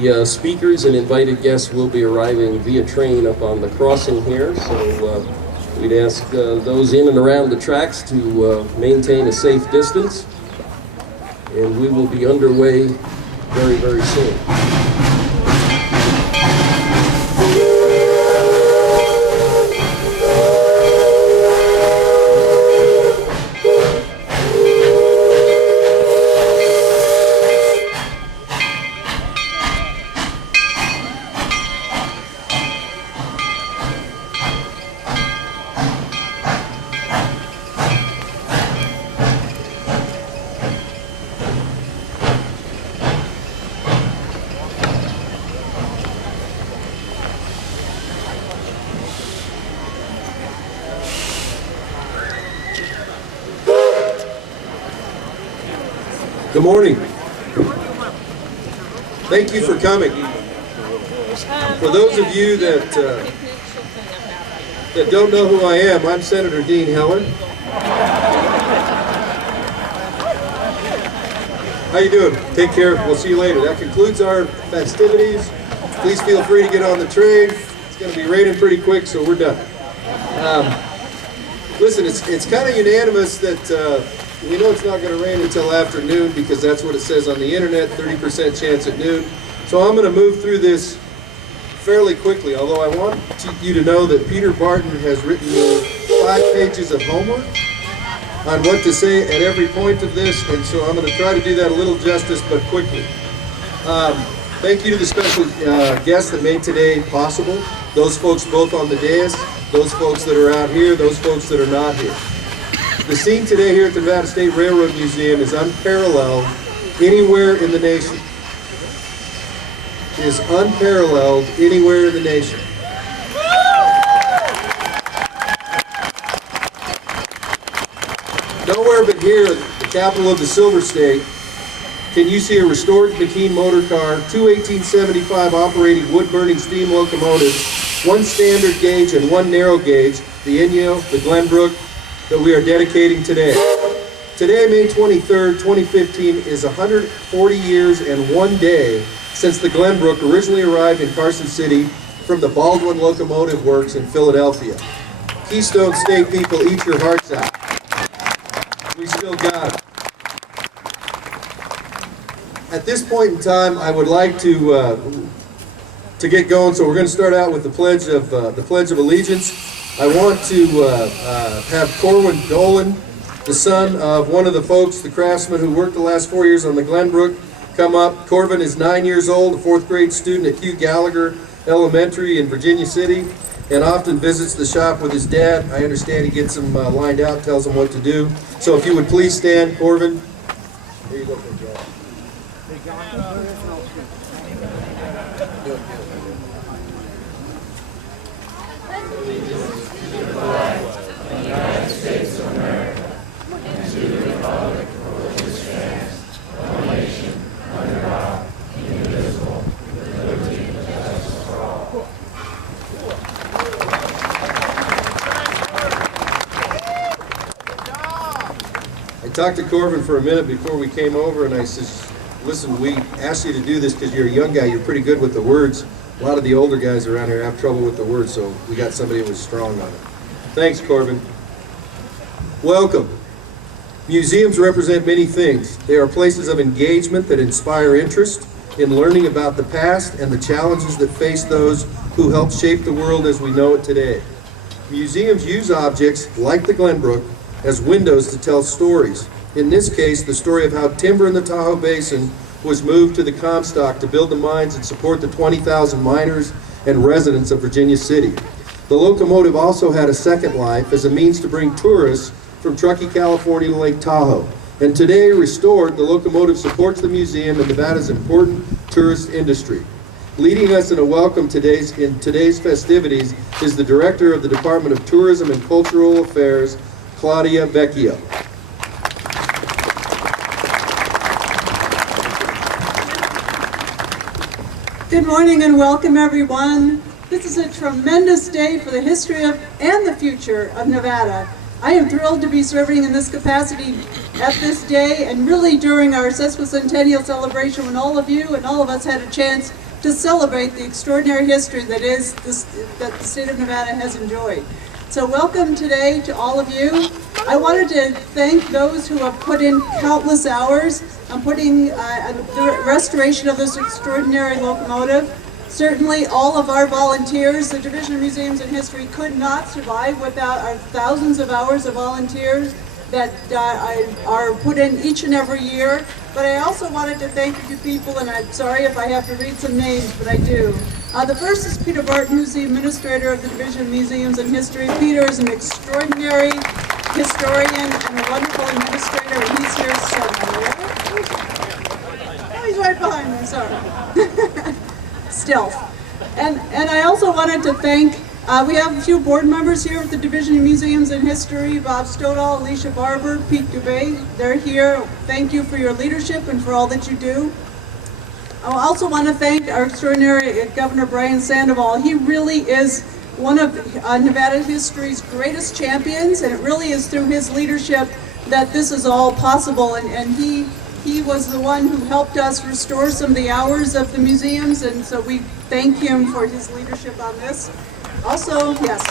The speakers and invited guests will be arriving via train up on the crossing here, so we'd ask those in and around the tracks to maintain a safe distance, and we will be underway very, very soon. Good morning. Thank you for coming. For those of you that don't know who I am, I'm Senator Dean Heller. How you doing? Take care. We'll see you later. That concludes our festivities. Please feel free to get on the train. It's going to be raining pretty quick, so we're done. Listen, it's kind of unanimous that we know it's not going to rain until afternoon because that's what it says on the internet, 30% chance at noon. So I'm going to move through this fairly quickly, although I want you to know that Peter Barton has written 5 pages of homework on what to say at every point of this, and so I'm going to try to do that a little justice, but quickly. Thank you to the special guests that made today possible, those folks both on the dais, those folks that are out here, those folks that are not here. The scene today here at the Nevada State Railroad Museum is unparalleled anywhere in the nation. It is unparalleled anywhere in the nation. Nowhere but here, the capital of the Silver State, can you see a restored McKean motor car, 2 1875 operating wood-burning steam locomotives, 1 standard gauge and 1 narrow gauge, the Inyo, the Glenbrook, that we are dedicating today. Today, May 23rd, 2015, is 140 years and 1 day since the Glenbrook originally arrived in Carson City from the Baldwin Locomotive Works in Philadelphia. Keystone State people, eat your hearts out. We still got it. At this point in time, I would like to get going, so we're going to start out with the Pledge of Allegiance. I want to have Corwin Dolan, the son of one of the folks, the craftsman who worked the last 4 years on the Glenbrook, come up. Corwin is 9 years old, a 4th grade student at Hugh Gallagher Elementary in Virginia City, and often visits the shop with his dad. I understand he gets him lined out, tells him what to do. So if you would please stand, Corwin. There you go, John. United States of America, and to the republic for which it stands, one nation, under God, indivisible, with liberty and justice for all. I talked to Corwin for a minute before we came over, and I says, listen, we asked you to do this because you're a young guy, you're pretty good with the words. A lot of the older guys around here have trouble with the words, so we got somebody who was strong on it. Thanks, Corwin. Welcome. Museums represent many things. They are places of engagement that inspire interest in learning about the past and the challenges that face those who helped shape the world as we know it today. Museums use objects like the Glenbrook as windows to tell stories. In this case, the story of how timber in the Tahoe Basin was moved to the Comstock to build the mines and support the 20,000 miners and residents of Virginia City. The locomotive also had a second life as a means to bring tourists from Truckee, California to Lake Tahoe. And today, restored, the locomotive supports the museum and Nevada's important tourist industry. Leading us in a welcome in today's festivities is the Director of the Department of Tourism and Cultural Affairs, Claudia Vecchio. Good morning and welcome, everyone. This is a tremendous day for the history of and the future of Nevada. I am thrilled to be serving in this capacity at this day and really during our sesquicentennial celebration when all of you and all of us had a chance to celebrate the extraordinary history that that the state of Nevada has enjoyed. So welcome today to all of you. I wanted to thank those who have put in countless hours on putting the restoration of this extraordinary locomotive. Certainly all of our volunteers, the Division of Museums and History could not survive without our thousands of hours of volunteers that are put in each and every year. But I also wanted to thank a few people, and I'm sorry if I have to read some names, but I do. The first is Peter Barton, who's the administrator of the Division of Museums and History. Peter is an extraordinary historian and a wonderful administrator, and he's here somewhere. Oh, he's right behind me, sorry. Stealth. And I also wanted to thank, we have a few board members here with the Division of Museums and History, Bob Stodahl, Alicia Barber, Pete Dubé. They're here. Thank you for your leadership and for all that you do. I also want to thank our extraordinary Governor Brian Sandoval. He really is one of Nevada history's greatest champions, and it really is through his leadership that this is all possible. And he was the one who helped us restore some of the hours of the museums, and so we thank him for his leadership on this. Also, yes.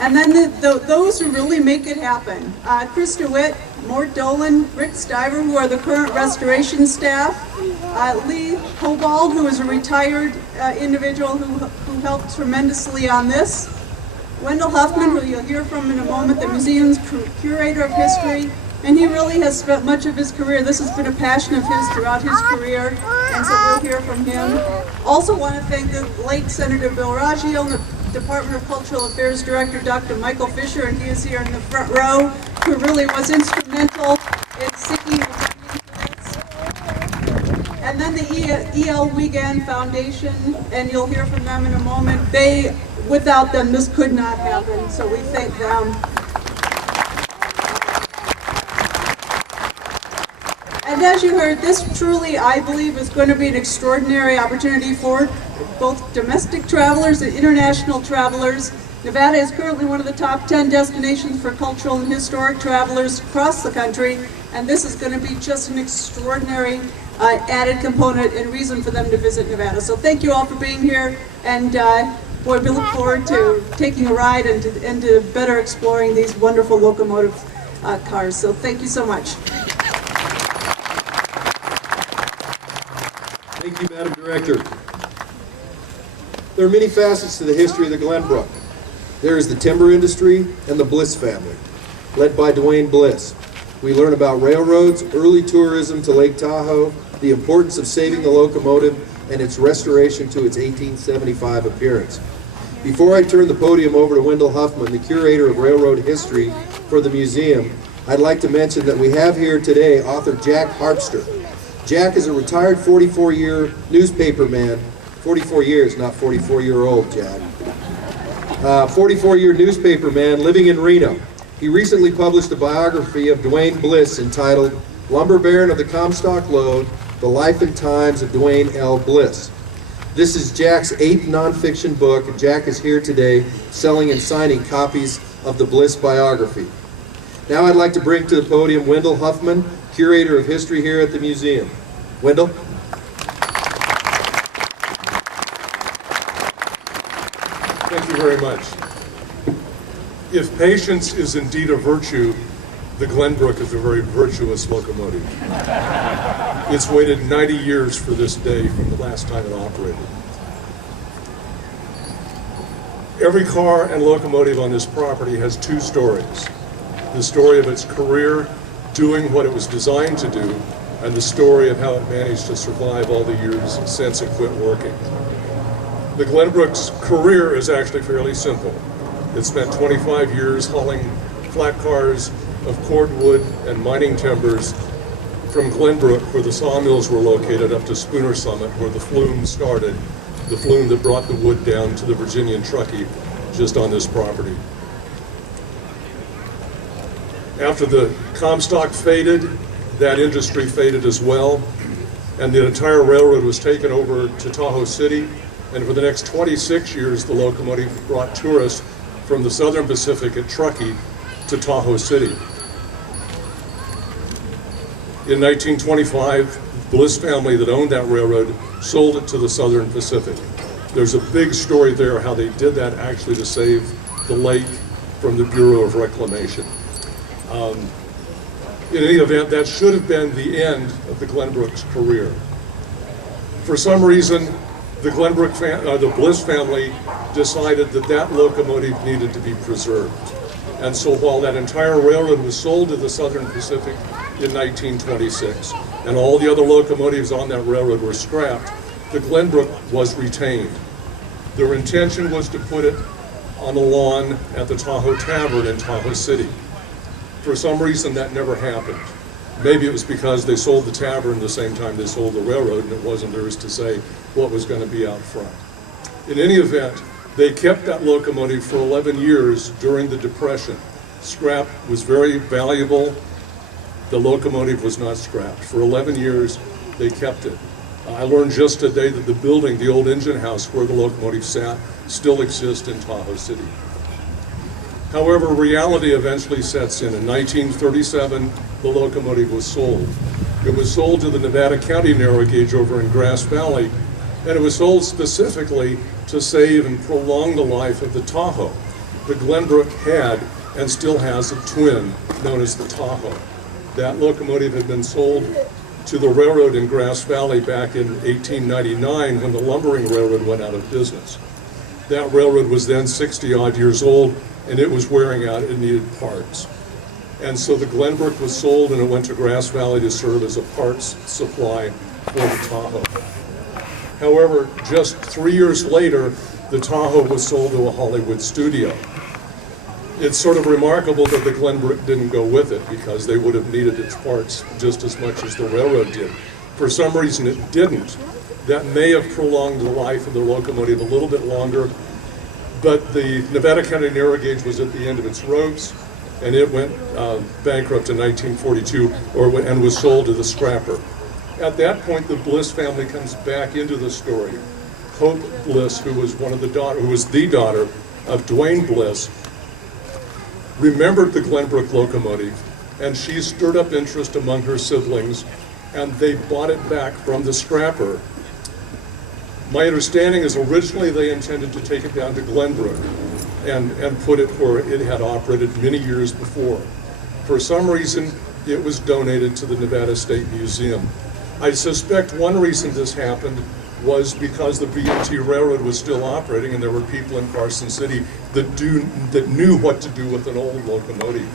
And then those who really make it happen. Chris DeWitt, Mort Dolan, Rick Stiver, who are the current restoration staff. Lee Hobald, who is a retired individual who helped tremendously on this. Wendell Huffman, who you'll hear from in a moment, the museum's curator of history. And he really has spent much of his career, this has been a passion of his throughout his career, and so we'll hear from him. Also want to thank the late Senator Bill Raggio and the Department of Cultural Affairs Director, Dr. Michael Fisher, and he is here in the front row, who really was instrumental in seeking the funding for this. And then the E.L. Wiegand Foundation, and you'll hear from them in a moment. Without them, this could not happen, so we thank them. And as you heard, this truly, I believe, is going to be an extraordinary opportunity for both domestic travelers and international travelers. Nevada is currently one of the top 10 destinations for cultural and historic travelers across the country, and this is going to be just an extraordinary added component and reason for them to visit Nevada. So thank you all for being here, and boy, we look forward to taking a ride and to better exploring these wonderful locomotive cars. So thank you so much. Thank you, Madam Director. There are many facets to the history of the Glenbrook. There is the timber industry and the Bliss family, led by Dwayne Bliss. We learn about railroads, early tourism to Lake Tahoe, the importance of saving the locomotive, and its restoration to its 1875 appearance. Before I turn the podium over to Wendell Huffman, the curator of railroad history for the museum, I'd like to mention that we have here today author Jack Harpster. Jack is a retired 44-year newspaper man, 44 years, not 44-year-old Jack. 44-year newspaper man living in Reno. He recently published a biography of Dwayne Bliss entitled Lumber Baron of the Comstock Lode, The Life and Times of Dwayne L. Bliss. This is Jack's 8th nonfiction book, and Jack is here today selling and signing copies of the Bliss biography. Now I'd like to bring to the podium Wendell Huffman, curator of history here at the museum. Wendell? Thank you very much. If patience is indeed a virtue, the Glenbrook is a very virtuous locomotive. It's waited 90 years for this day from the last time it operated. Every car and locomotive on this property has two stories. The story of its career doing what it was designed to do, and the story of how it managed to survive all the years since it quit working. The Glenbrook's career is actually fairly simple. It spent 25 years hauling flat cars of cordwood and mining timbers from Glenbrook, where the sawmills were located, up to Spooner Summit, where the flume started, the flume that brought the wood down to the Virginian Truckee just on this property. After the Comstock faded, that industry faded as well, and the entire railroad was taken over to Tahoe City, and for the next 26 years, the locomotive brought tourists from the Southern Pacific at Truckee to Tahoe City. In 1925, the Bliss family that owned that railroad sold it to the Southern Pacific. There's a big story there how they did that actually to save the lake from the Bureau of Reclamation. In any event, that should have been the end of the Glenbrook's career. For some reason, the the Bliss family decided that that locomotive needed to be preserved. And so while that entire railroad was sold to the Southern Pacific in 1926, and all the other locomotives on that railroad were scrapped, the Glenbrook was retained. Their intention was to put it on the lawn at the Tahoe Tavern in Tahoe City. For some reason, that never happened. Maybe it was because they sold the tavern the same time they sold the railroad, and it wasn't theirs to say what was going to be out front. In any event, they kept that locomotive for 11 years during the Depression. Scrap was very valuable. The locomotive was not scrapped. For 11 years, they kept it. I learned just today that the building, the old engine house where the locomotive sat, still exists in Tahoe City. However, reality eventually sets in. In 1937, the locomotive was sold. It was sold to the Nevada County narrow gauge over in Grass Valley, and it was sold specifically to save and prolong the life of the Tahoe. The Glenbrook had and still has a twin known as the Tahoe. That locomotive had been sold to the railroad in Grass Valley back in 1899 when the lumbering railroad went out of business. That railroad was then 60-odd years old, and it was wearing out. It needed parts. And so the Glenbrook was sold, and it went to Grass Valley to serve as a parts supply for the Tahoe. However, just 3 years later, the Tahoe was sold to a Hollywood studio. It's sort of remarkable that the Glenbrook didn't go with it, because they would have needed its parts just as much as the railroad did. For some reason, it didn't. That may have prolonged the life of the locomotive a little bit longer, but the Nevada County narrow gauge was at the end of its ropes, and it went bankrupt in 1942 and was sold to the scrapper. At that point, the Bliss family comes back into the story. Hope Bliss, who was the daughter of Dwayne Bliss, remembered the Glenbrook locomotive, and she stirred up interest among her siblings, and they bought it back from the scrapper. My understanding is originally they intended to take it down to Glenbrook and put it where it had operated many years before. For some reason, it was donated to the Nevada State Museum. I suspect one reason this happened was because the B&T Railroad was still operating, and there were people in Carson City that knew what to do with an old locomotive.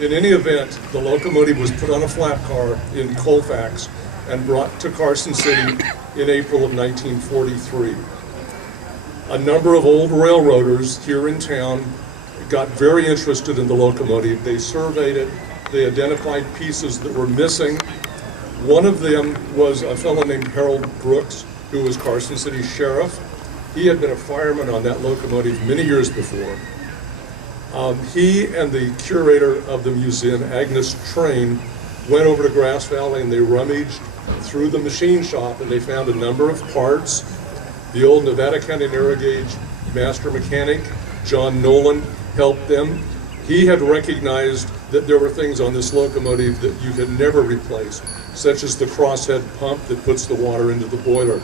In any event, the locomotive was put on a flat car in Colfax and brought to Carson City in April of 1943. A number of old railroaders here in town got very interested in the locomotive. They surveyed it, they identified pieces that were missing. One of them was a fellow named Harold Brooks, who was Carson City Sheriff. He had been a fireman on that locomotive many years before. He and the curator of the museum, Agnes Train, went over to Grass Valley and they rummaged through the machine shop, and they found a number of parts. The old Nevada County narrow gauge master mechanic, John Nolan, helped them. He had recognized that there were things on this locomotive that you could never replace, such as the crosshead pump that puts the water into the boiler.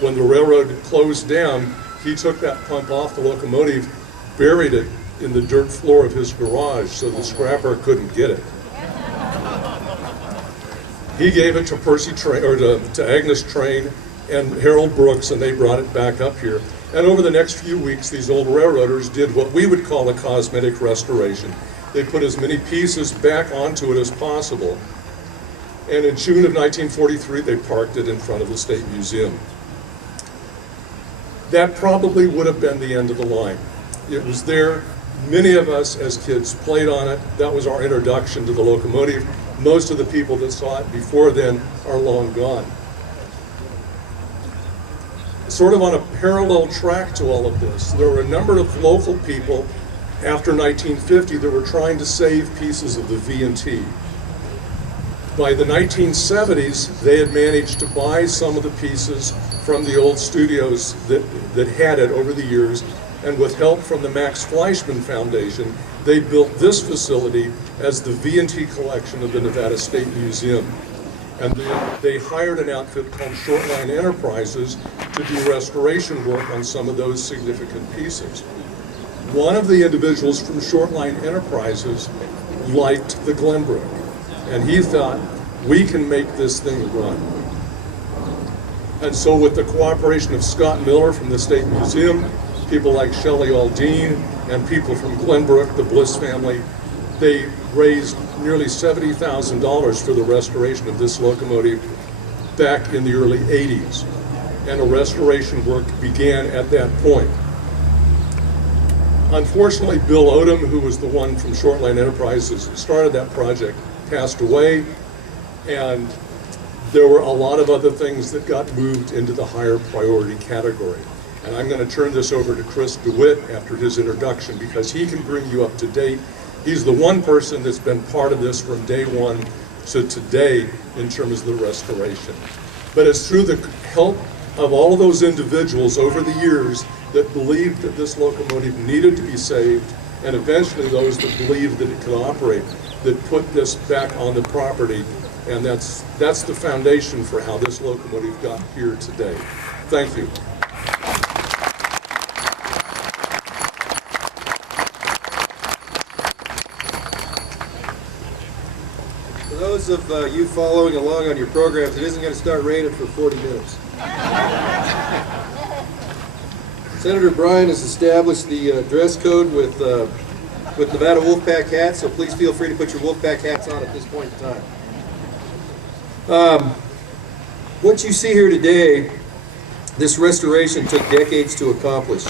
When the railroad closed down, he took that pump off the locomotive, buried it in the dirt floor of his garage so the scrapper couldn't get it. He gave it to to Agnes Train and Harold Brooks, and they brought it back up here. And over the next few weeks, these old railroaders did what we would call a cosmetic restoration. They put as many pieces back onto it as possible. And in June of 1943, they parked it in front of the State Museum. That probably would have been the end of the line. It was there. Many of us as kids played on it. That was our introduction to the locomotive. Most of the people that saw it before then are long gone. Sort of on a parallel track to all of this, there were a number of local people after 1950 that were trying to save pieces of the V&T. By the 1970s, they had managed to buy some of the pieces from the old studios that had it over the years, and with help from the Max Fleischmann Foundation, they built this facility as the V&T collection of the Nevada State Museum. And they hired an outfit called Shortline Enterprises to do restoration work on some of those significant pieces. One of the individuals from Shortline Enterprises liked the Glenbrook, and he thought, we can make this thing run. And so with the cooperation of Scott Miller from the State Museum, people like Shelley Aldine, and people from Glenbrook, the Bliss family, they raised nearly $70,000 for the restoration of this locomotive back in the early 80s. And a restoration work began at that point. Unfortunately, Bill Odom, who was the one from Shortline Enterprises that started that project, passed away, and there were a lot of other things that got moved into the higher priority category. And I'm going to turn this over to Chris DeWitt after his introduction because he can bring you up to date. He's the one person that's been part of this from day one to today in terms of the restoration. But it's through the help of all those individuals over the years that believed that this locomotive needed to be saved, and eventually those that believed that it could operate, that put this back on the property. And that's the foundation for how this locomotive got here today. Thank you. For those of you following along on your programs, it isn't going to start raining for 40 minutes. Senator Bryan has established the dress code with Nevada Wolfpack hats, so please feel free to put your Wolfpack hats on at this point in time. What you see here today, this restoration took decades to accomplish.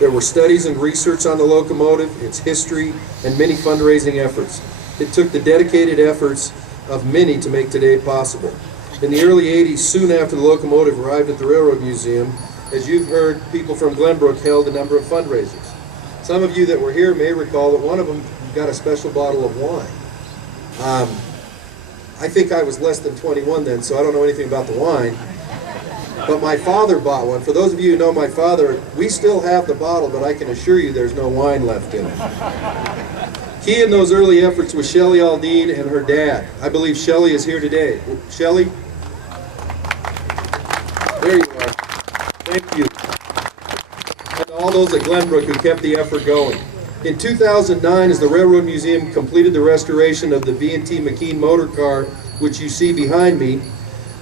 There were studies and research on the locomotive, its history, and many fundraising efforts. It took the dedicated efforts of many to make today possible. In the early 80s, soon after the locomotive arrived at the Railroad Museum, as you've heard, people from Glenbrook held a number of fundraisers. Some of you that were here may recall that one of them got a special bottle of wine. I think I was less than 21 then, so I don't know anything about the wine. But my father bought one. For those of you who know my father, we still have the bottle, but I can assure you there's no wine left in it. Key in those early efforts was Shelley Aldine and her dad. I believe Shelley is here today. Shelley? There you are. Thank you. And all those at Glenbrook who kept the effort going. In 2009, as the Railroad Museum completed the restoration of the V&T McKean motor car, which you see behind me,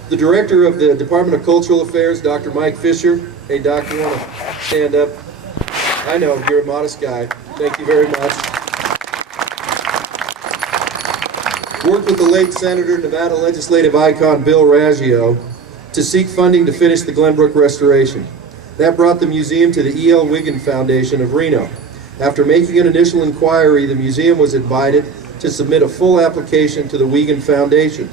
the director of the Department of Cultural Affairs, Dr. Mike Fisher. Hey, Doc, you want to stand up? I know, you're a modest guy. Thank you very much. Worked with the late Senator, Nevada legislative icon Bill Raggio to seek funding to finish the Glenbrook restoration. That brought the museum to the E.L. Wiggin Foundation of Reno. After making an initial inquiry, the museum was invited to submit a full application to the Wiggin Foundation.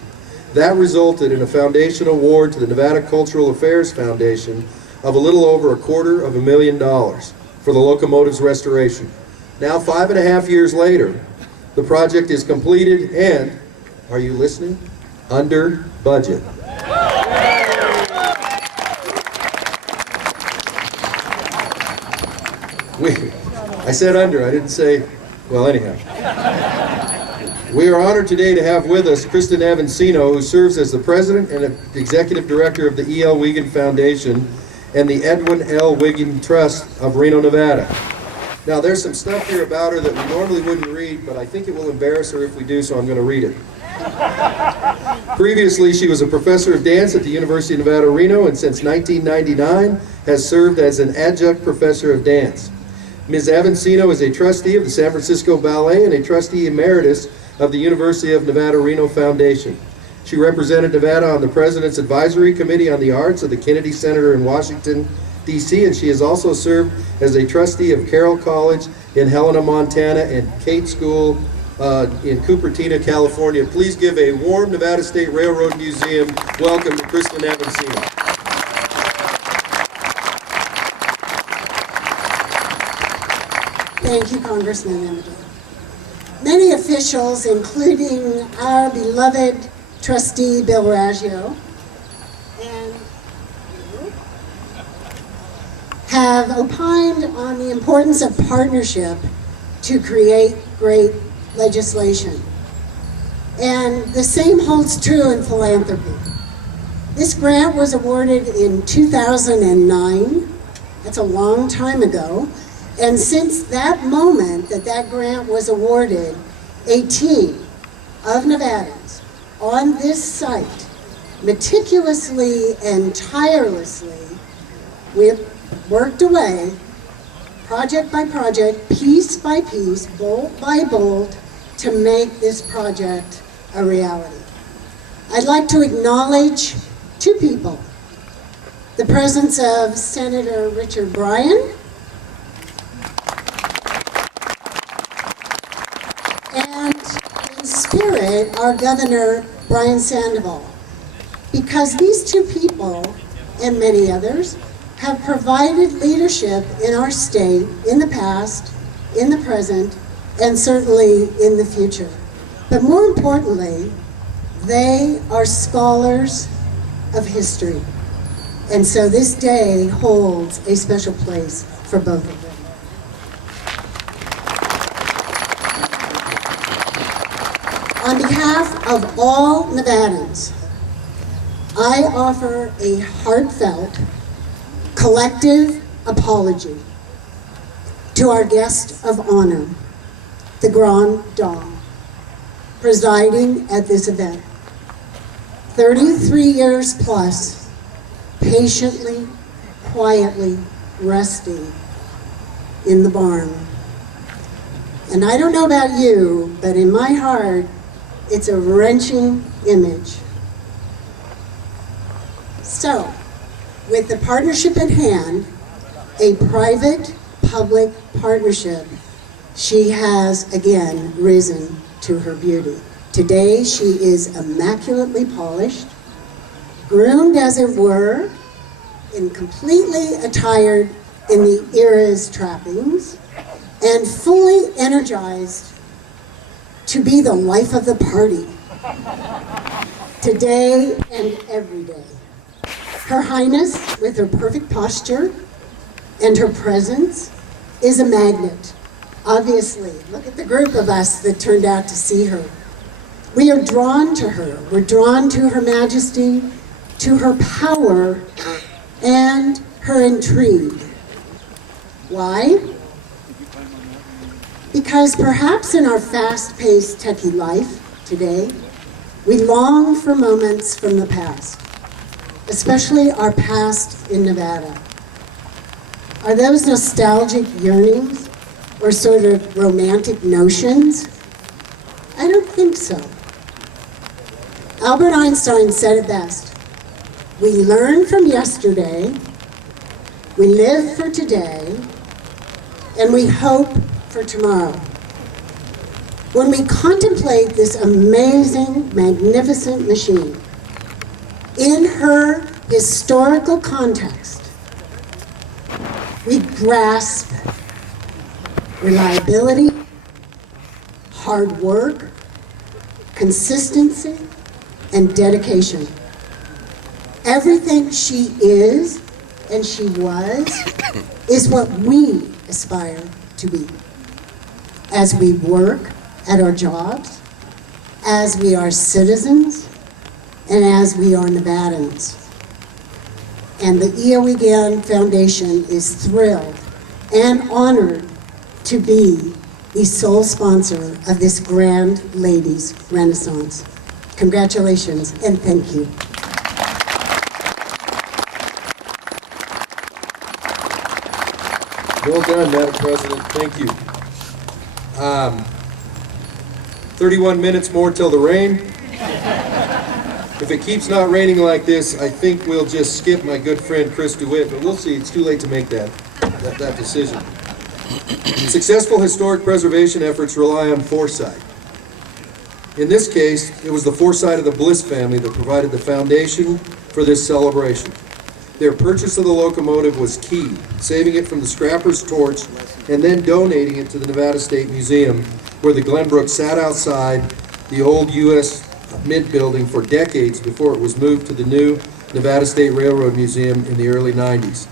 That resulted in a foundation award to the Nevada Cultural Affairs Foundation of a little over $250,000 for the locomotive's restoration. Now, 5.5 years later, the project is completed and, are you listening? Under budget. I said under, I didn't say, well, anyhow. We are honored today to have with us Kristen Avancino, who serves as the president and executive director of the E.L. Wiggin Foundation and the Edwin L. Wiggin Trust of Reno, Nevada. Now, there's some stuff here about her that we normally wouldn't read, but I think it will embarrass her if we do, so I'm going to read it. Previously, she was a professor of dance at the University of Nevada, Reno, and since 1999 has served as an adjunct professor of dance. Ms. Avancino is a trustee of the San Francisco Ballet and a trustee emeritus of the University of Nevada, Reno Foundation. She represented Nevada on the President's Advisory Committee on the Arts of the Kennedy Center in Washington, D.C., and she has also served as a trustee of Carroll College in Helena, Montana, and Cate School in Cupertino, California. Please give a warm Nevada State Railroad Museum welcome to Kristen Avancino. Thank you, Congressman Emedy. Many officials, including our beloved trustee Bill Raggio, and have opined on the importance of partnership to create great legislation. And the same holds true in philanthropy. This grant was awarded in 2009. That's a long time ago. And since that moment that that grant was awarded, a team of Nevadans on this site, meticulously and tirelessly, we have worked away, project by project, piece by piece, bolt by bolt, to make this project a reality. I'd like to acknowledge two people. The presence of Senator Richard Bryan and in spirit, our Governor Brian Sandoval. Because these two people, and many others, have provided leadership in our state in the past, in the present, and certainly in the future. But more importantly, they are scholars of history. And so this day holds a special place for both of them. On behalf of all Nevadans, I offer a heartfelt, collective apology to our guest of honor, the Grand Dame, presiding at this event. 33 years plus, patiently, quietly resting in the barn. And I don't know about you, but in my heart, it's a wrenching image. So, with the partnership at hand, a private-public partnership, she has again risen to her beauty. Today, she is immaculately polished, groomed as it were, and completely attired in the era's trappings, and fully energized to be the life of the party, today and every day. Her Highness, with her perfect posture and her presence, is a magnet. Obviously, look at the group of us that turned out to see her. We are drawn to her. We're drawn to her majesty, to her power, and her intrigue. Why? Because perhaps in our fast-paced techie life today, we long for moments from the past, especially our past in Nevada. Are those nostalgic yearnings or sort of romantic notions? I don't think so. Albert Einstein said it best. We learn from yesterday, we live for today, and we hope for tomorrow. When we contemplate this amazing, magnificent machine, in her historical context, we grasp reliability, hard work, consistency, and dedication. Everything she is and she was is what we aspire to be. As we work at our jobs, as we are citizens, and as we are Nevadans. And the E.O. Egan Foundation is thrilled and honored to be the sole sponsor of this Grand Ladies Renaissance. Congratulations and thank you. Well done, Madam President. Thank you. 31 minutes more till the rain. If it keeps not raining like this, I think we'll just skip my good friend Chris DeWitt, but we'll see. It's too late to make that decision. Successful historic preservation efforts rely on foresight. In this case, it was the foresight of the Bliss family that provided the foundation for this celebration. Their purchase of the locomotive was key, saving it from the scrapper's torch and then donating it to the Nevada State Museum, where the Glenbrook sat outside the old U.S. Mint building for decades before it was moved to the new Nevada State Railroad Museum in the early 90s.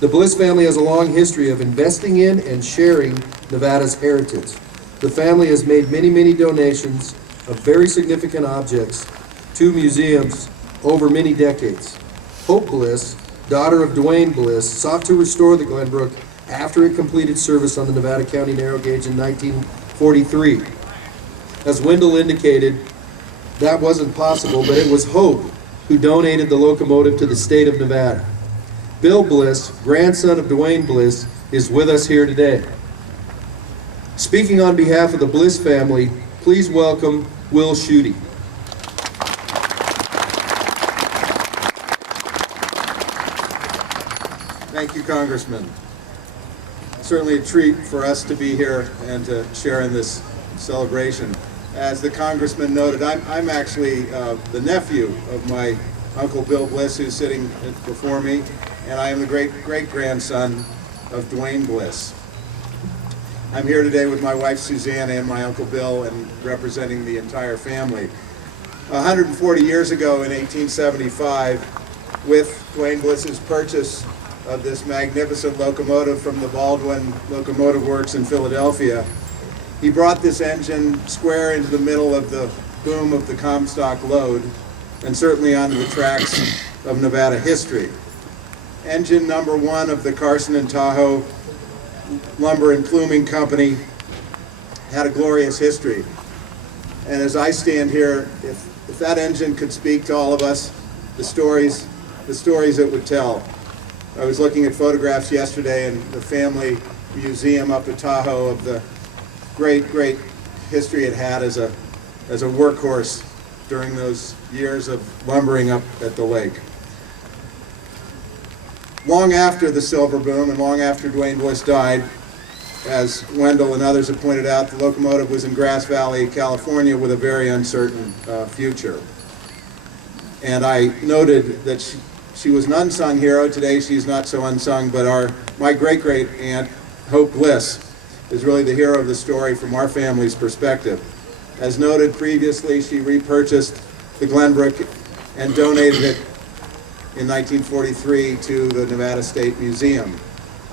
The Bliss family has a long history of investing in and sharing Nevada's heritage. the family has made many, many donations of very significant objects to museums over many decades. Hope Bliss, daughter of Dwayne Bliss, sought to restore the Glenbrook after it completed service on the Nevada County Narrow Gauge in 1943. As Wendell indicated, that wasn't possible, but it was Hope who donated the locomotive to the state of Nevada. Bill Bliss, grandson of Dwayne Bliss, is with us here today. Speaking on behalf of the Bliss family, please welcome Will Schutte. Thank you, Congressman. Certainly a treat for us to be here and to share in this celebration. As the Congressman noted, I'm actually the nephew of my Uncle Bill Bliss, who's sitting before me, and I am the great-grandson of Dwayne Bliss. I'm here today with my wife Suzanne and my Uncle Bill, and representing the entire family. 140 years ago in 1875, with Dwayne Bliss's purchase of this magnificent locomotive from the Baldwin Locomotive Works in Philadelphia, he brought this engine square into the middle of the boom of the Comstock lode, and certainly onto the tracks of Nevada history. Engine number one of the Carson and Tahoe Lumber and Pluming Company had a glorious history. And as I stand here, if that engine could speak to all of us, the stories it would tell. I was looking at photographs yesterday in the family museum up at Tahoe of the great history it had as a workhorse during those years of lumbering up at the lake. Long after the silver boom and long after Dwayne Bliss died, as Wendell and others have pointed out, the locomotive was in Grass Valley, California, with a very uncertain future. And I noted that she was an unsung hero. Today she's not so unsung, but my great-great-aunt, Hope Bliss, is really the hero of the story from our family's perspective. As noted previously, she repurchased the Glenbrook and donated it in 1943 to the Nevada State Museum.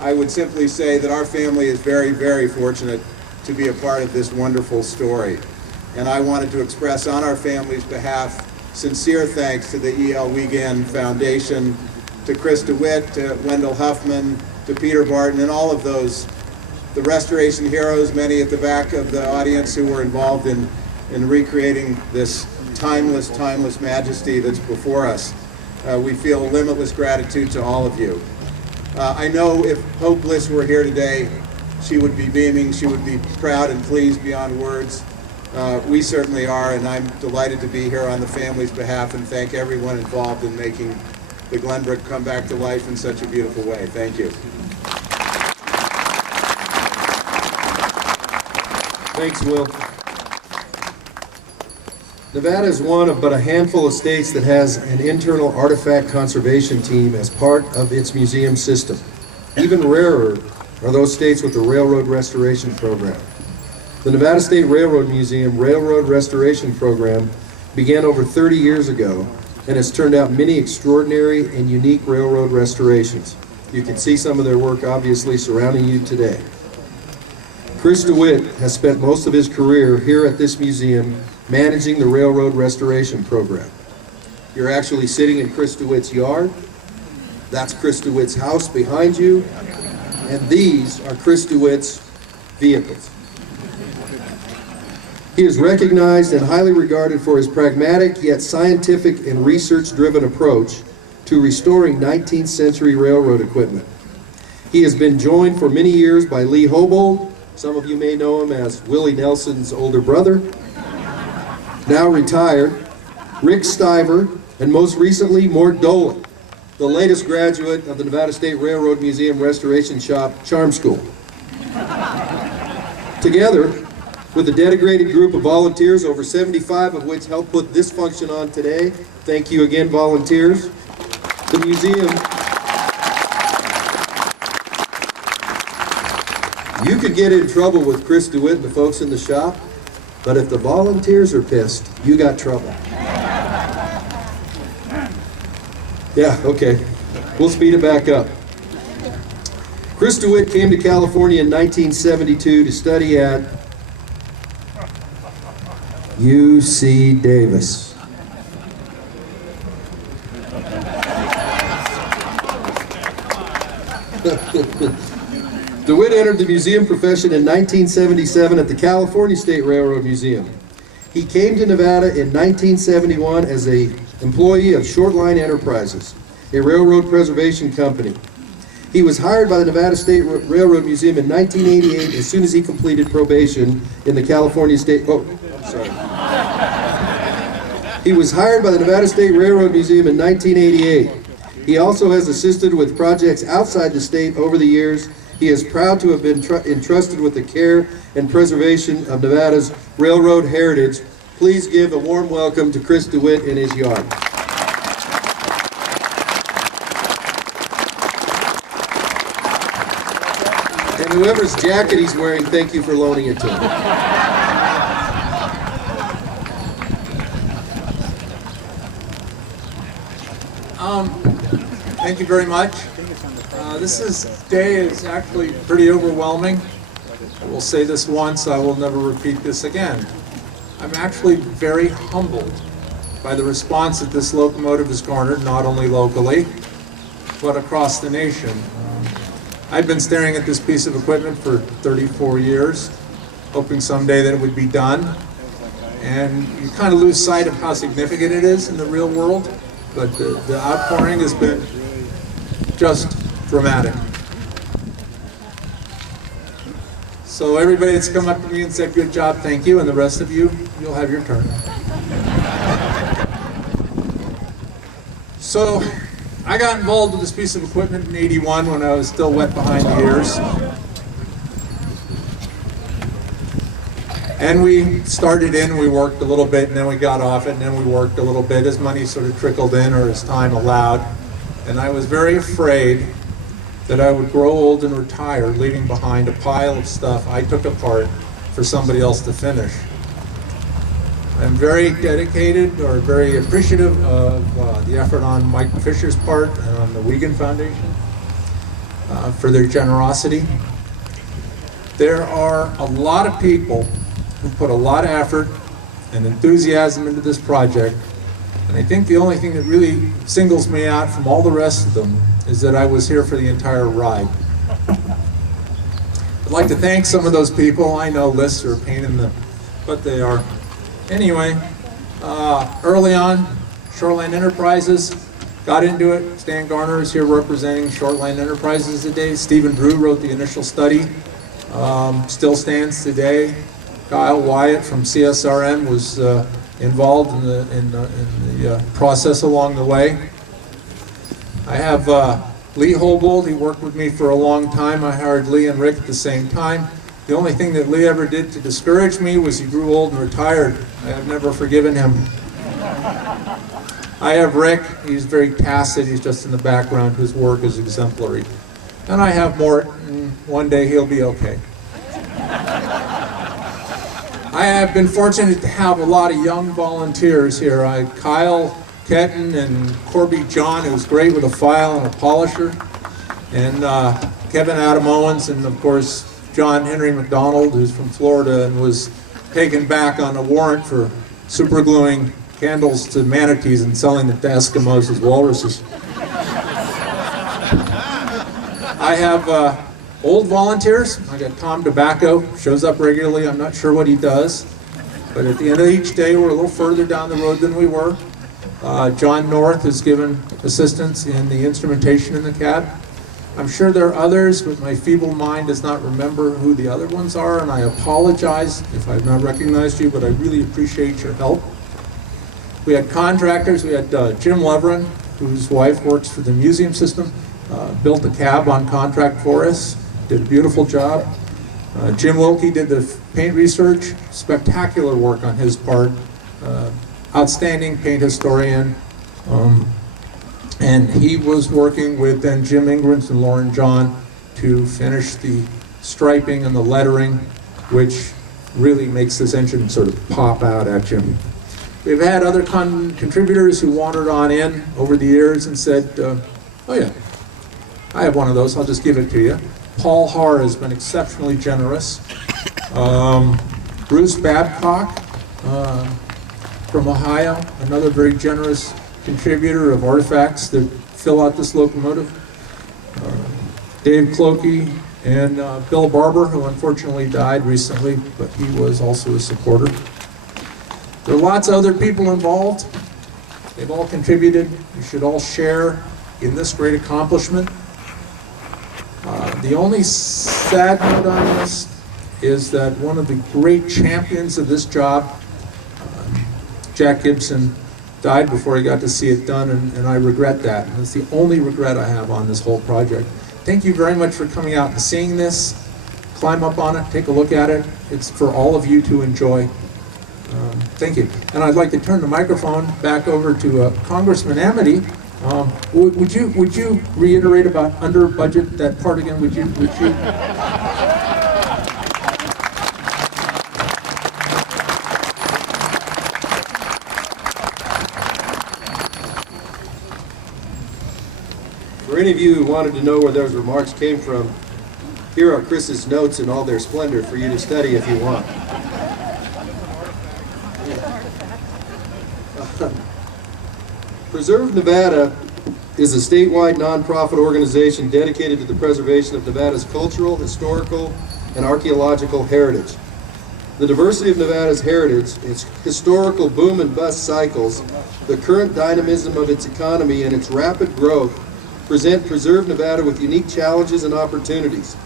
I would simply say that our family is very, very fortunate to be a part of this wonderful story. And I wanted to express on our family's behalf sincere thanks to the E.L. Wiegand Foundation, to Chris DeWitt, to Wendell Huffman, to Peter Barton, and all of those, the restoration heroes, many at the back of the audience who were involved in recreating this timeless majesty that's before us. We feel limitless gratitude to all of you. I know if Hope Bliss were here today, she would be beaming, she would be proud and pleased beyond words. We certainly are, and I'm delighted to be here on the family's behalf and thank everyone involved in making the Glenbrook come back to life in such a beautiful way. Thank you. Thanks, Will. Nevada is one of but a handful of states that has an internal artifact conservation team as part of its museum system. Even rarer are those states with the Railroad Restoration Program. The Nevada State Railroad Museum Railroad Restoration Program began over 30 years ago and has turned out many extraordinary and unique railroad restorations. You can see some of their work obviously surrounding you today. Chris DeWitt has spent most of his career here at this museum managing the Railroad Restoration Program. You're actually sitting in Chris DeWitt's yard. That's Chris DeWitt's house behind you. And these are Chris DeWitt's vehicles. He is recognized and highly regarded for his pragmatic yet scientific and research-driven approach to restoring 19th century railroad equipment. He has been joined for many years by Lee Hobold. Some of you may know him as Willie Nelson's older brother, now retired, Rick Stiver, and most recently Mort Dolan, the latest graduate of the Nevada State Railroad Museum Restoration Shop Charm School. Together, with a dedicated group of volunteers, over 75 of which helped put this function on today. Thank you again, volunteers. The museum. You could get in trouble with Chris DeWitt and the folks in the shop, but if the volunteers are pissed, you got trouble. Yeah, okay. We'll speed it back up. Chris DeWitt came to California in 1972 to study at U.C. Davis. DeWitt entered the museum profession in 1977 at the California State Railroad Museum. He came to Nevada in 1971 as an employee of Shortline Enterprises, a railroad preservation company. He was hired by the Nevada State Railroad Museum in 1988 as soon as he completed probation in the California State... He was hired by the Nevada State Railroad Museum in 1988. He also has assisted with projects outside the state over the years. He is proud to have been entrusted with the care and preservation of Nevada's railroad heritage. Please give a warm welcome to Chris DeWitt in his yard. And whoever's jacket he's wearing, thank you for loaning it to him. Thank you very much. This day is actually pretty overwhelming. I will say this once, I will never repeat this again. I'm actually very humbled by the response that this locomotive has garnered, not only locally, but across the nation. I've been staring at this piece of equipment for 34 years, hoping someday that it would be done. And you kind of lose sight of how significant it is in the real world, but the outpouring has been just dramatic. So everybody that's come up to me and said, good job, thank you, and the rest of you, you'll have your turn. So I got involved with this piece of equipment in '81 when I was still wet behind the ears. And we started in, we worked a little bit, and then we got off it, and then we worked a little bit as money sort of trickled in or as time allowed. And I was very afraid that I would grow old and retire, leaving behind a pile of stuff I took apart for somebody else to finish. I'm very dedicated or very appreciative of the effort on Mike Fisher's part and on the Wiegand Foundation for their generosity. There are a lot of people who put a lot of effort and enthusiasm into this project, and I think the only thing that really singles me out from all the rest of them is that I was here for the entire ride. I'd like to thank some of those people. I know lists are a pain in the butt they are. Anyway, early on, Shortline Enterprises, got into it. Stan Garner is here representing Shortline Enterprises today. Stephen Drew wrote the initial study, still stands today. Kyle Wyatt from CSRN was involved in the process along the way. I have Lee Holbold. He worked with me for a long time. I hired Lee and Rick at the same time. The only thing that Lee ever did to discourage me was he grew old and retired. I have never forgiven him. I have Rick. He's very tacit. He's just in the background. His work is exemplary. And I have Mort. One day he'll be okay. I have been fortunate to have a lot of young volunteers here. Kyle Ketton and Corby John, who's great with a file and a polisher, and Kevin Adam Owens, and of course John Henry McDonald, who's from Florida and was taken back on a warrant for supergluing candles to manatees and selling them to Eskimos as walruses. I have old volunteers. I got Tom Tobacco, shows up regularly. I'm not sure what he does, but at the end of each day we're a little further down the road than we were. John North has given assistance in the instrumentation in the cab. I'm sure there are others, but my feeble mind does not remember who the other ones are, and I apologize if I've not recognized you, but I really appreciate your help. We had contractors. We had Jim Leverin, whose wife works for the museum system, built the cab on contract for us, did a beautiful job. Jim Wilkie did the paint research, spectacular work on his part, outstanding paint historian. And he was working with then Jim Ingrams and Lauren John to finish the striping and the lettering, which really makes this engine sort of pop out at you. We've had other contributors who wandered on in over the years and said, oh yeah, I have one of those, I'll just give it to you. Paul Haar has been exceptionally generous. Bruce Babcock from Ohio, another very generous contributor of artifacts that fill out this locomotive. Dave Clokey and Bill Barber, who unfortunately died recently, but he was also a supporter. There are lots of other people involved. They've all contributed. You should all share in this great accomplishment. The only sad note on this is that one of the great champions of this job, Jack Gibson, died before he got to see it done, and I regret that. And that's the only regret I have on this whole project. Thank you very much for coming out and seeing this. Climb up on it, take a look at it. It's for all of you to enjoy. Thank you. And I'd like to turn the microphone back over to Congressman Amity. Would you reiterate about under budget, that part again? Would you? For any of you who wanted to know where those remarks came from, here are Chris's notes in all their splendor for you to study if you want. Preserve Nevada is a statewide nonprofit organization dedicated to the preservation of Nevada's cultural, historical, and archaeological heritage. The diversity of Nevada's heritage, its historical boom and bust cycles, the current dynamism of its economy, and its rapid growth present Preserve Nevada with unique challenges and opportunities.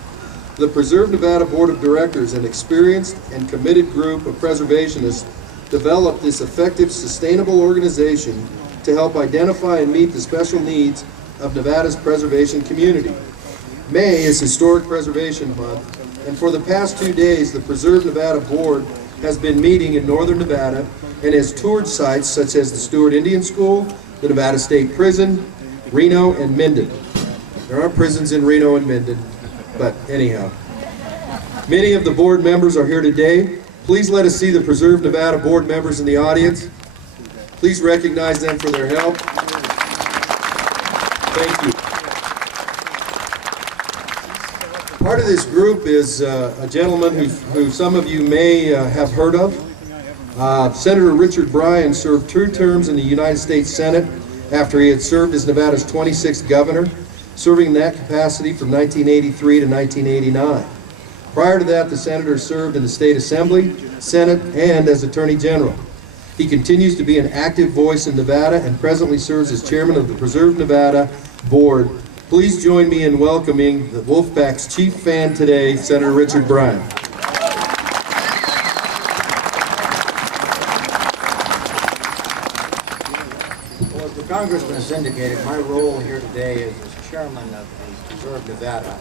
The Preserve Nevada Board of Directors, an experienced and committed group of preservationists, developed this effective, sustainable organization to help identify and meet the special needs of Nevada's preservation community. May is Historic Preservation Month, and for the past 2 days, the Preserve Nevada Board has been meeting in northern Nevada and has toured sites such as the Stewart Indian School, the Nevada State Prison, Reno, and Minden. There are prisons in Reno and Minden, but anyhow. Many of the board members are here today. Please let us see the Preserve Nevada board members in the audience. Please recognize them for their help. Thank you. Part of this group is a gentleman who some of you may have heard of. Senator Richard Bryan served 2 terms in the United States Senate after he had served as Nevada's 26th governor, serving in that capacity from 1983 to 1989. Prior to that, the senator served in the State Assembly, Senate, and as Attorney General. He continues to be an active voice in Nevada and presently serves as chairman of the Preserve Nevada Board. Please join me in welcoming the Wolfpack's chief fan today, Senator Richard Bryan. Well, as the Congressman has indicated, my role here today is as chairman of the Preserve Nevada.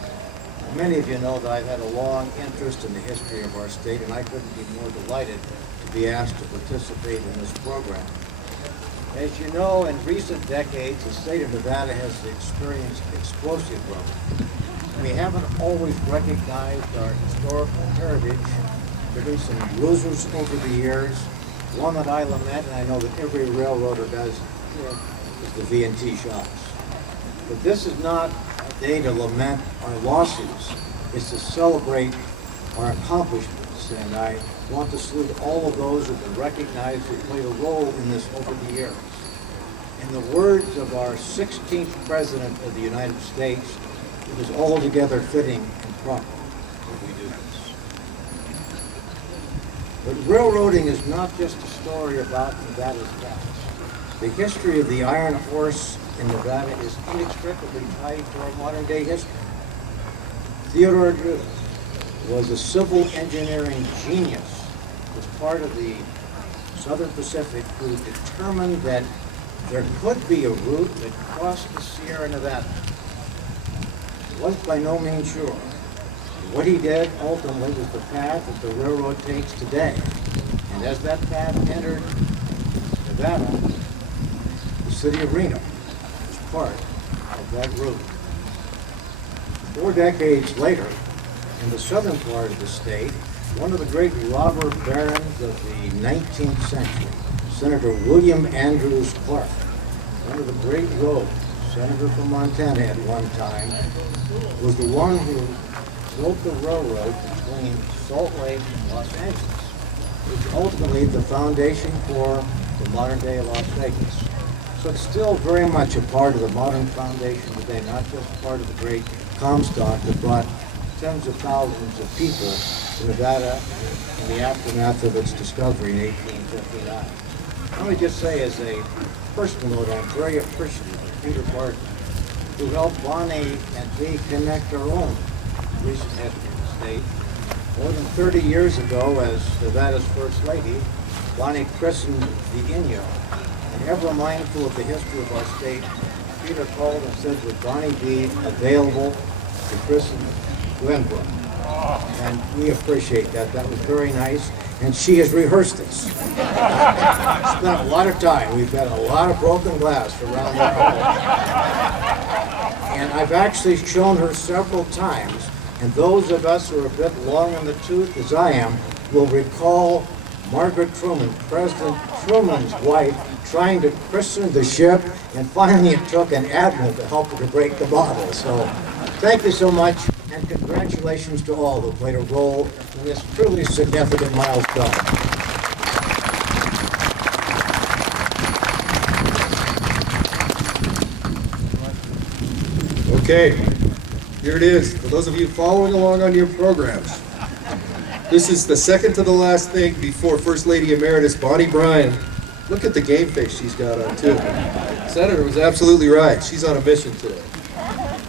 Many of you know that I've had a long interest in the history of our state, and I couldn't be more delighted to be asked to participate in this program. As you know, in recent decades, the state of Nevada has experienced explosive growth. We haven't always recognized our historical heritage, producing losers over the years. One that I lament, and I know that every railroader does, is the V&T shops. But this is not a day to lament our losses. It's to celebrate our accomplishments, and I want to salute all of those who have been recognized who played a role in this over the years. In the words of our 16th President of the United States, it is altogether fitting and proper that we do this. But railroading is not just a story about Nevada's past. The history of the Iron Horse in Nevada is inextricably tied to our modern day history. Theodore Dru was a civil engineering genius, was part of the Southern Pacific, who determined that there could be a route that crossed the Sierra Nevada. It was by no means sure. What he did ultimately was the path that the railroad takes today. And as that path entered Nevada, the city of Reno was part of that route. 4 decades later, in the southern part of the state, one of the great robber barons of the 19th century, Senator William Andrews Clark, one of the great rogues, senator from Montana at one time, was the one who built the railroad between Salt Lake and Los Angeles. is ultimately the foundation for the modern day Las Vegas. So it's still very much a part of the modern foundation today, not just part of the great Comstock that brought tens of thousands of people to Nevada in the aftermath of its discovery in 1859. Let me just say, as a personal note, I'm very appreciative of Peter Barton, who helped Bonnie and me connect our own recent history of the state. More than 30 years ago, as Nevada's First Lady, Bonnie christened the Inyo. And ever mindful of the history of our state, Peter called and said, would Bonnie be available to christen Glenbrook? And we appreciate that. That was very nice. And she has rehearsed this. Spent a lot of time. We've had a lot of broken glass around the hall. And I've actually shown her several times. And those of us who are a bit long in the tooth, as I am, will recall Margaret Truman, President Truman's wife, trying to christen the ship, and finally it took an admiral to help her to break the bottle. So thank you so much, and congratulations to all who played a role in this truly significant milestone. Okay, here it is. For those of you following along on your programs, this is the second to the last thing before First Lady Emeritus Bonnie Bryan. Look at the game face she's got on, too. Senator was absolutely right. She's on a mission today.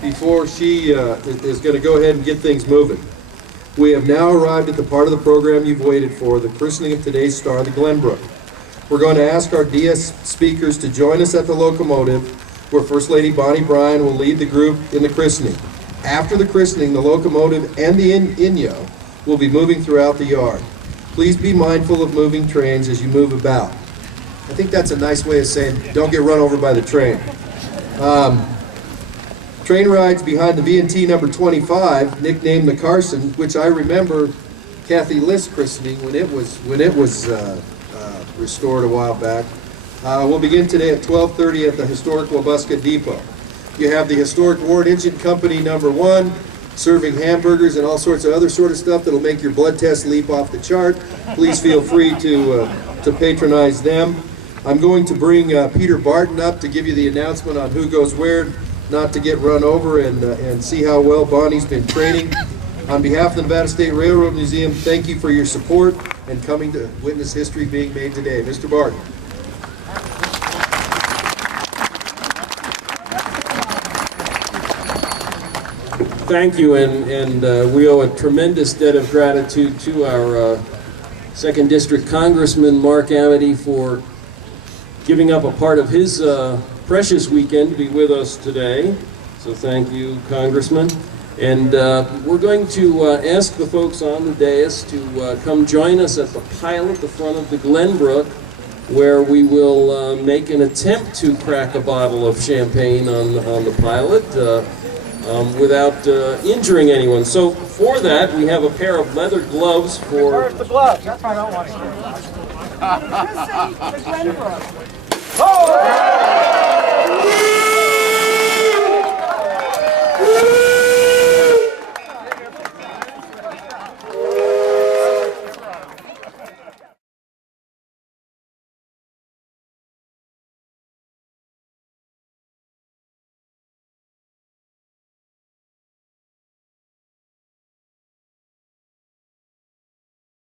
Before she is going to go ahead and get things moving. We have now arrived at the part of the program you've waited for, the christening of today's star, the Glenbrook. We're going to ask our DS speakers to join us at the locomotive, where First Lady Bonnie Bryan will lead the group in the christening. After the christening, the locomotive and the Inyo will be moving throughout the yard. Please be mindful of moving trains as you move about. I think that's a nice way of saying don't get run over by the train. Train rides behind the V&T number 25, nicknamed the Carson, which I remember Kathy List christening when it was restored a while back. Will begin today at 12:30 at the historic Wabusca Depot. You have the Historic Ward Engine Company number 1, serving hamburgers and all sorts of other sort of stuff that'll make your blood test leap off the chart. Please feel free to patronize them. I'm going to bring Peter Barton up to give you the announcement on who goes where, not to get run over, and see how well Bonnie's been training. On behalf of the Nevada State Railroad Museum, thank you for your support and coming to witness history being made today. Mr. Barton. Thank you, and we owe a tremendous debt of gratitude to our 2nd District Congressman Mark Amity for giving up a part of his precious weekend to be with us today. So thank you, Congressman. And we're going to ask the folks on the dais to come join us at the pilot, the front of the Glenbrook, where we will make an attempt to crack a bottle of champagne on the pilot without injuring anyone. So for that, we have a pair of leather gloves for... Where's the gloves? That's what I don't want to hear. Just say the Glenbrook. Oh!